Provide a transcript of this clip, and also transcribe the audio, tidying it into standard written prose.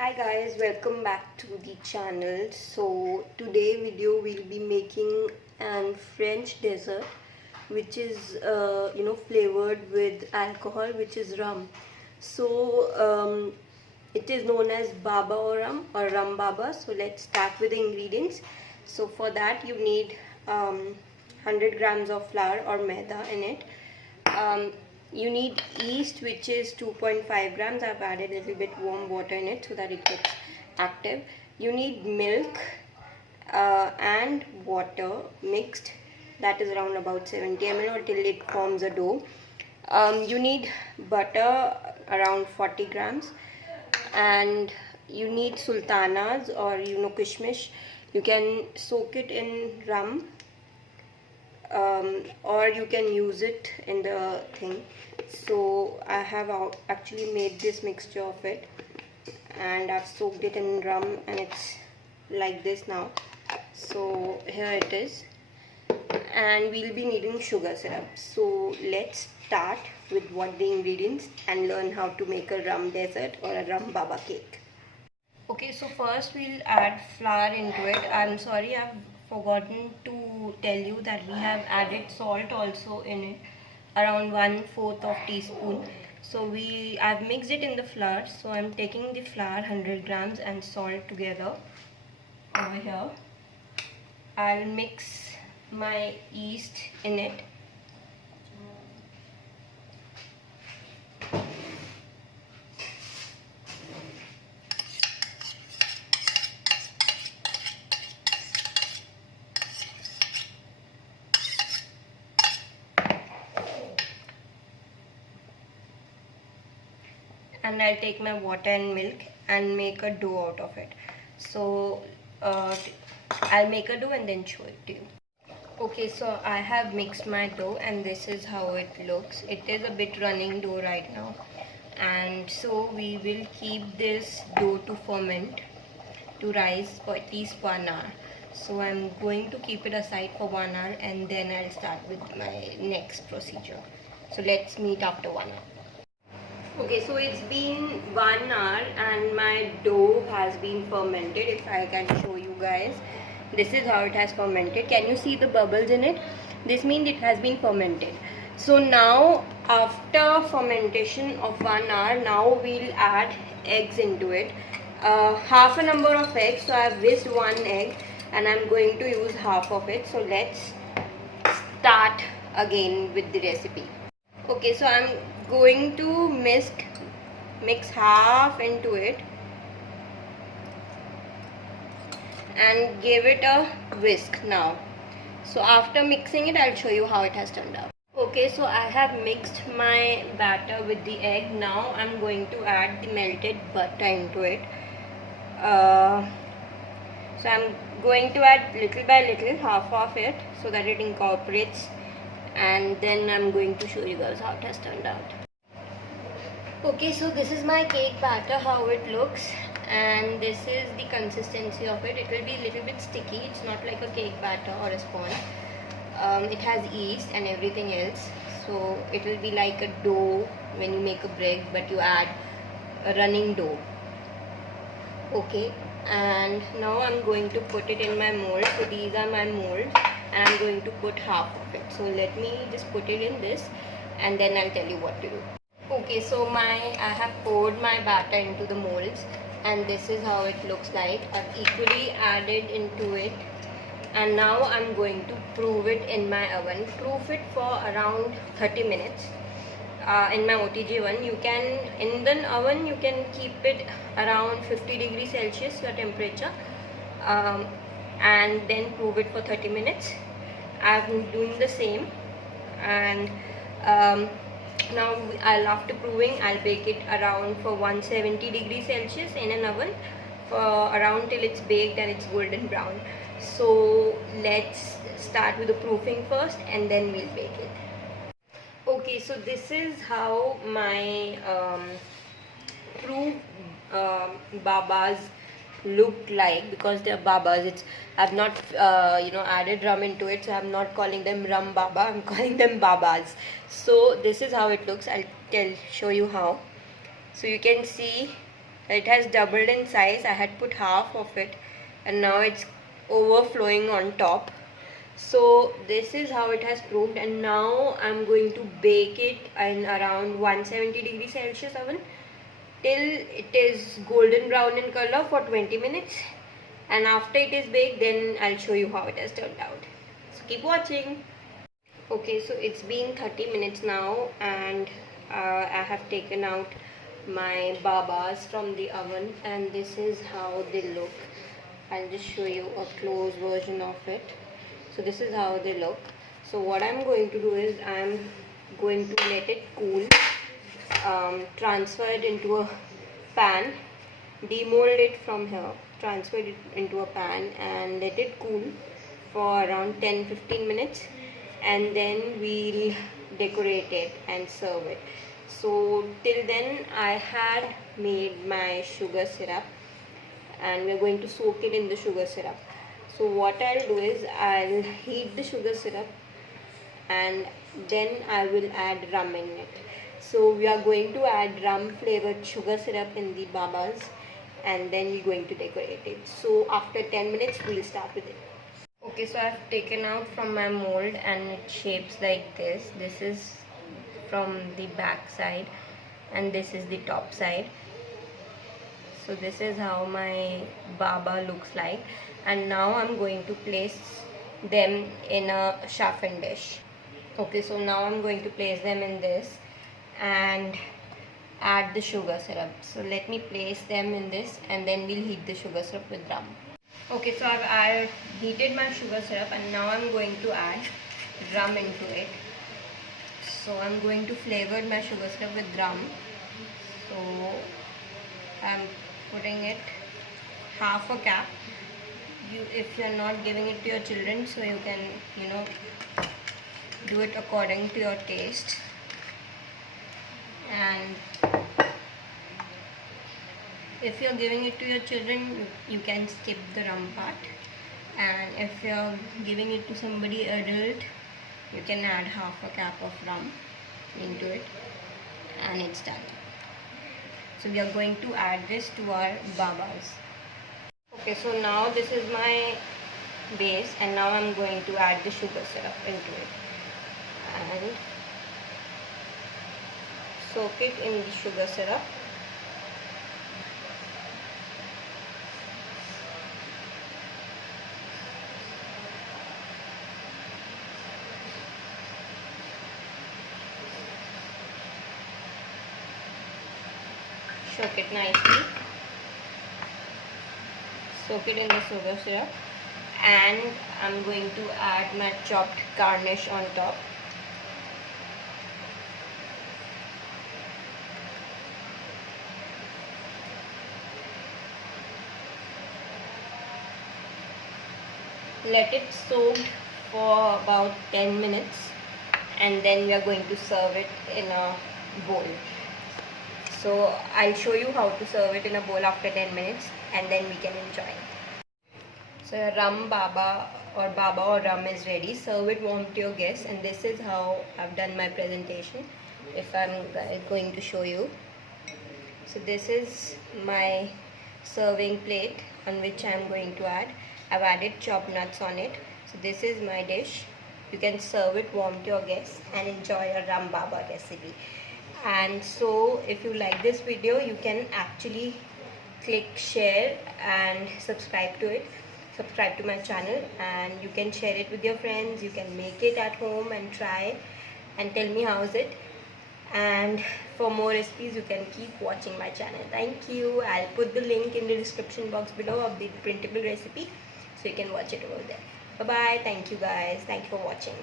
Hi guys, welcome back to the channel. So today video we'll be making an French dessert which is flavored with alcohol, which is rum. So it is known as baba or rum baba. So let's start with the ingredients. So for that you need 100 grams of flour or maida in it. You need yeast, which is 2.5 grams. I've added a little bit warm water in it so that it gets active. You need milk and water mixed, that is around about 70 ml or till it forms a dough. You need butter around 40 grams, and you need sultanas or kishmish. You can soak it in rum, or you can use it in the thing. So I have actually made this mixture of it and I've soaked it in rum, and it's like this now. So here it is, and we'll be needing sugar syrup. So let's start with what the ingredients and learn how to make a rum dessert or a rum baba cake. Okay, so first we'll add flour into it. I'm sorry, I've forgotten to tell you that we have added salt also in it, around 1/4 of teaspoon. So I've mixed it in the flour. So I'm taking the flour 100 grams and salt together over here. I'll mix my yeast in it. And I'll take my water and milk and make a dough out of it. So I'll make a dough and then show it to you. Okay, so I have mixed my dough and this is how it looks. It is a bit running dough right now, and so we will keep this dough to ferment, to rise for at least 1 hour. So I'm going to keep it aside for 1 hour and then I'll start with my next procedure. So let's meet after 1 hour. Okay, so it's been 1 hour and my dough has been fermented. If I can show you guys, this is how it has fermented. Can you see the bubbles in it? This means it has been fermented. So now after fermentation of 1 hour, now we'll add eggs into it. Half a number of eggs. So I've whisked 1 egg and I'm going to use half of it. So let's start again with the recipe. Okay, so I'm going to mix half into it and give it a whisk now. So after mixing it, I'll show you how it has turned out. Okay, so I have mixed my batter with the egg. Now I'm going to add the melted butter into it. So I'm going to add little by little, half of it, so that it incorporates, and then I'm going to show you guys how it has turned out. Okay, so this is my cake batter, how it looks, and this is the consistency of it. It will be a little bit sticky. It's not like a cake batter or a sponge. It has yeast and everything else, so it will be like a dough when you make a bread, but you add a running dough. Okay, and now I'm going to put it in my mold. So these are my molds and I'm going to put half of it. So let me just put it in this and then I'll tell you what to do. Okay, so I have poured my batter into the molds and this is how it looks like. I've equally added into it, and now I'm going to proof it in my oven. Proof it for around 30 minutes in my OTG oven. You can, in the oven, you can keep it around 50 degrees Celsius, your temperature, and then proof it for 30 minutes. I'm doing the same, and now after proving, I'll bake it around for 170 degrees Celsius in an oven for around till it's baked and it's golden brown. So let's start with the proofing first and then we'll bake it. Okay, so this is how my proof babas look like, because they are babas. I've not added rum into it, so I'm not calling them rum baba, I'm calling them babas. So this is how it looks. I'll show you how. So you can see It has doubled in size. I had put half of it and now it's overflowing on top. So this is how it has proved, and now I'm going to bake it in around 170°C oven till it is golden brown in color for 20 minutes, and after it is baked then I'll show you how it has turned out. So keep watching. Okay, so it's been 30 minutes now and I have taken out my babas from the oven and this is how they look. I'll just show you a close version of it. So this is how they look. So what I'm going to do is I'm going to let it cool, transfer it into a pan, demold it from here, transfer it into a pan and let it cool for around 10-15 minutes, and then we'll decorate it and serve it. So till then I had made my sugar syrup and we're going to soak it in the sugar syrup. So what I'll do is I'll heat the sugar syrup and then I will add rum in it. So we are going to add rum flavored sugar syrup in the babas and then we're going to decorate it. So after 10 minutes we'll start with it. Okay, so I've taken out from my mold and it shapes like this. This is from the back side and this is the top side. So this is how my baba looks like, and now I'm going to place them in a chafing dish. Okay, so now I'm going to place them in this and add the sugar syrup. So let me place them in this and then we'll heat the sugar syrup with rum. Okay, so I've heated my sugar syrup and now I'm going to add rum into it. So I'm going to flavor my sugar syrup with rum. So I'm putting it half a cap. If you're not giving it to your children, so you can, do it according to your taste. And if you're giving it to your children, you can skip the rum part. And if you're giving it to somebody adult, you can add half a cap of rum into it and it's done. So we are going to add this to our babas. Okay, so now this is my base and now I'm going to add the sugar syrup into it and soak it in the sugar syrup. Soak it nicely. Soak it in the sugar syrup and I'm going to add my chopped garnish on top. Let it soak for about 10 minutes and then we are going to serve it in a bowl. So I'll show you how to serve it in a bowl after 10 minutes and then we can enjoy. So your rum baba or rum is ready. Serve it warm to your guests, and this is how I've done my presentation. If I'm going to show you. So this is my serving plate on which I'm going to add. I've added chopped nuts on it. So this is my dish. You can serve it warm to your guests and enjoy a rum baba recipe. And so if you like this video, you can actually click share and subscribe to it. Subscribe to my channel and you can share it with your friends. You can make it at home and try and tell me how is it. And for more recipes, you can keep watching my channel. Thank you. I'll put the link in the description box below of the printable recipe so you can watch it over there. Bye bye. Thank you guys. Thank you for watching.